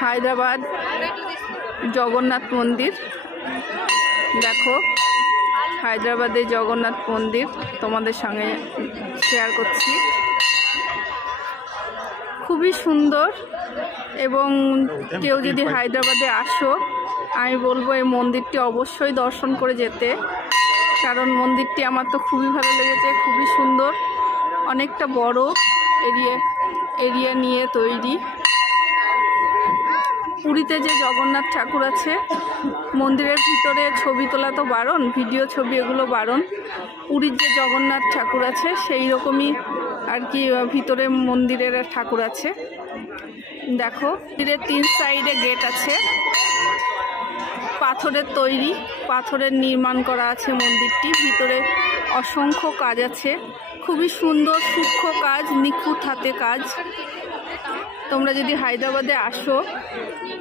হায়দ্রাবাদ জগন্নাথ মন্দির। দেখো হায়দ্রাবাদে জগন্নাথ মন্দির তোমাদের সঙ্গে শেয়ার করছি। খুবই সুন্দর, এবং কেউ যদি হায়দ্রাবাদে আসো আমি বলবো এই মন্দিরটি অবশ্যই দর্শন করে যেতে, কারণ মন্দিরটি আমার তো খুবই ভালো লেগেছে। খুবই সুন্দর, অনেকটা বড় এরিয়া নিয়ে তৈরি। পুরীতে যে জগন্নাথ ঠাকুর আছে, মন্দিরের ভিতরে ছবি তোলা তো বারণ, ভিডিও ছবি এগুলো বারণ। পুরীর যে জগন্নাথ ঠাকুর আছে সেই রকমই আর কি ভিতরে মন্দিরের ঠাকুর আছে। দেখো মন্দিরের 3 সাইডে গেট আছে, পাথরের তৈরি, পাথরের নির্মাণ করা আছে মন্দিরটি। ভিতরে অসংখ্য কাজ আছে, খুবই সুন্দর সূক্ষ্ম কাজ, নিখুঁত হাতে কাজ। তোমরা যদি হায়দ্রাবাদে আসো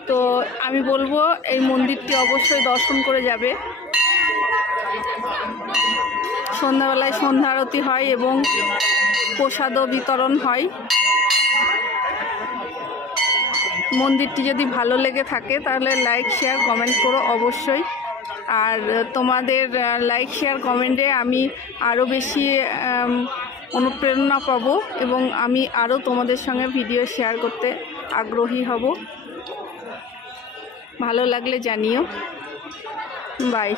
তো আমি বলবো এই মন্দিরটি অবশ্যই দর্শন করে যাবে। সন্ধ্যাবেলায় সন্ধ্যা আরতি হয় এবং প্রসাদও বিতরণ হয়। মন্দিরটি যদি ভালো লেগে থাকে তাহলে লাইক শেয়ার কমেন্ট করো অবশ্যই। আর তোমাদের লাইক শেয়ার কমেন্টে আমি আরও বেশি অনুপ্রেরণা পাবো, এবং আমি আরও তোমাদের সঙ্গে ভিডিও শেয়ার করতে আগ্রহী হব। ভালো লাগলে জানিও। বাই।